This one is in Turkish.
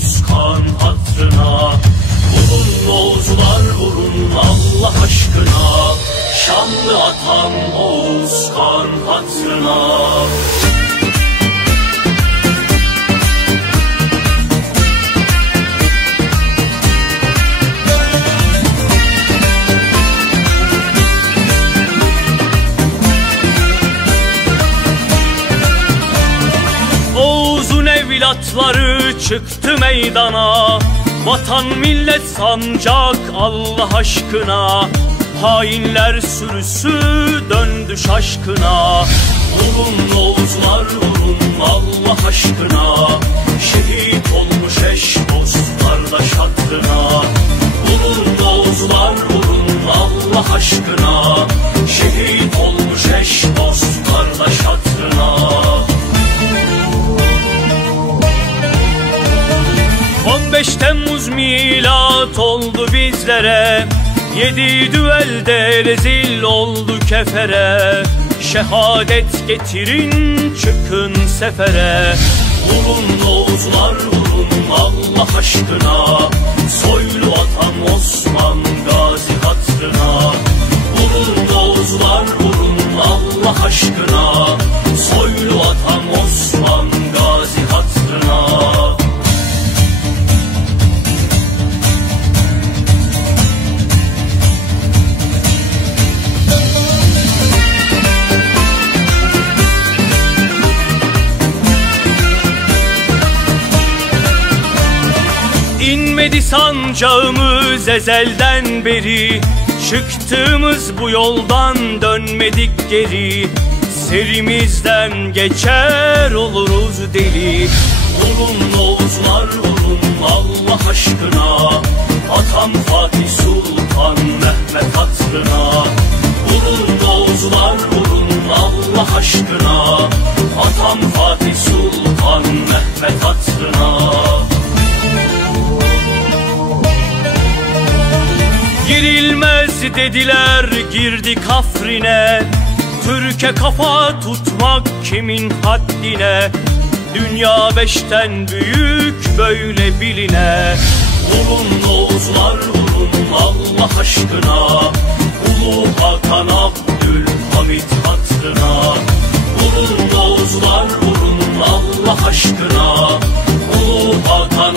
Oğuz kan hatırına. Vurun Oğuzlar vurun Allah aşkına, şanlı atam Oğuz kan hatırına. Oğuz'un evlatları çıktı meydana, vatan millet sancak Allah aşkına. Hainler sürüsü döndü şaşkına. Vurun Oğuzlar vurun Allah aşkına, şehit olmuş eş dost kardeş hatırına. Vurun Oğuzlar vurun Allah aşkına, şehit olmuş eş dost kardeş hatırına. 15 Temmuz milat oldu bizlere, 7 düelde rezil oldu kefere. Şehadet getirin çıkın sefere. Vurun Oğuzlar vurun Allah aşkına, soylu atam Osman Gazi hatırına. Vurun Oğuzlar vurun Allah aşkına, soylu atam Osman Gazi hatırına. İnmedi sancağımız ezelden beri, çıktığımız bu yoldan dönmedik geri. Serimizden geçer oluruz deli. Vurun Oğuzlar vurun Allah aşkına, atam Fatih Sultan Mehmet hatırına. Vurun Oğuzlar vurun Allah aşkına, atam Fatih Sultan Mehmet hatırına. Girilmez dediler girdik Afrin'e, Türkiye kafa tutmak kimin haddine. Dünya 5'ten büyük böyle biline. Vurun Oğuzlar vurun Allah aşkına, Ulu Hakan Abdülhamit hatırına. Vurun Oğuzlar vurun Allah aşkına, Ulu Hakan